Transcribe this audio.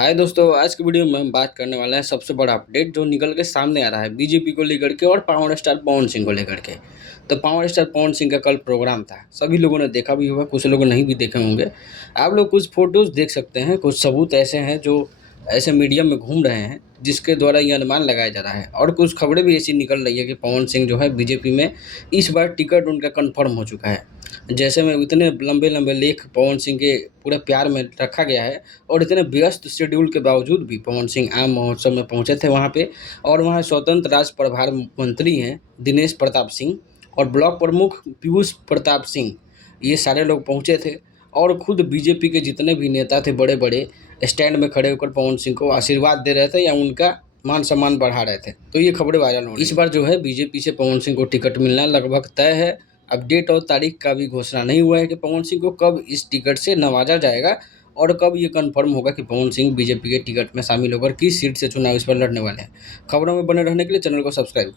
हाय दोस्तों, आज की वीडियो में हम बात करने वाले हैं सबसे बड़ा अपडेट जो निकल के सामने आ रहा है बीजेपी को लेकर के और पावर स्टार पवन सिंह को लेकर के। तो पावर स्टार पवन सिंह का कल प्रोग्राम था, सभी लोगों ने देखा भी होगा, कुछ लोगों नहीं भी देखे होंगे। आप लोग कुछ फोटोज़ देख सकते हैं, कुछ सबूत ऐसे हैं जो ऐसे मीडिया में घूम रहे हैं जिसके द्वारा ये अनुमान लगाया जा रहा है, और कुछ खबरें भी ऐसी निकल रही है कि पवन सिंह जो है बीजेपी में इस बार टिकट उनका कन्फर्म हो चुका है। जैसे में इतने लंबे-लंबे लेख पवन सिंह के पूरे प्यार में रखा गया है, और इतने व्यस्त शेड्यूल के बावजूद भी पवन सिंह आम महोत्सव में पहुँचे थे वहाँ पे। और वहाँ स्वतंत्र राज प्रभार मंत्री हैं दिनेश प्रताप सिंह और ब्लॉक प्रमुख पीयूष प्रताप सिंह, ये सारे लोग पहुँचे थे। और खुद बीजेपी के जितने भी नेता थे बड़े-बड़े, स्टैंड में खड़े होकर पवन सिंह को आशीर्वाद दे रहे थे या उनका मान-सम्मान बढ़ा रहे थे। तो ये खबरें वायरल हो रही हैं। इस बार जो है बीजेपी से पवन सिंह को टिकट मिलना लगभग तय है। अब डेट और तारीख का भी घोषणा नहीं हुआ है कि पवन सिंह को कब इस टिकट से नवाजा जाएगा और कब ये कंफर्म होगा कि पवन सिंह बीजेपी के टिकट में शामिल होकर किस सीट से चुनाव इस पर लड़ने वाले हैं। खबरों में बने रहने के लिए चैनल को सब्सक्राइब